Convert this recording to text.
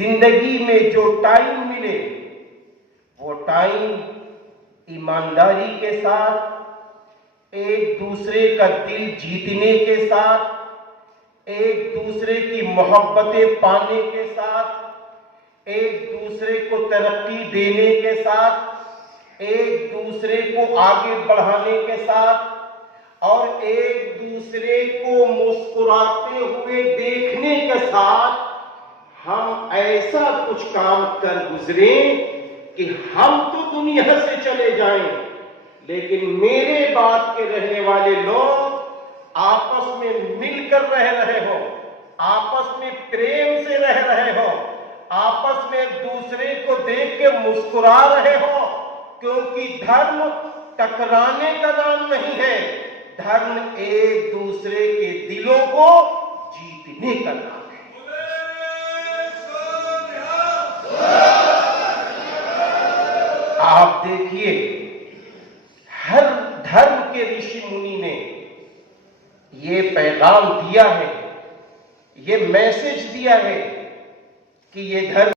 जिंदगी में जो टाइम मिले वो टाइम ईमानदारी के साथ, एक दूसरे का दिल जीतने के साथ, एक दूसरे की मोहब्बतें पाने के साथ, एक दूसरे को तरक्की देने के साथ, एक दूसरे को आगे बढ़ाने के साथ और एक दूसरे को मुस्कुराते हुए देखने के साथ हम ऐसा कुछ काम कर गुजरे कि हम तो दुनिया से चले जाएं, लेकिन मेरे बाद के रहने वाले लोग आपस में मिलकर रह रहे हो, आपस में प्रेम से रह रहे हो, आपस में एक दूसरे को देख के मुस्कुरा रहे हो, क्योंकि धर्म टकराने का नाम नहीं है, धर्म एक दूसरे के दिलों को जीतने का नाम है। आप देखिए, हर धर्म के ऋषि मुनि ने ये पैगाम दिया है, ये मैसेज दिया है कि ये धर्म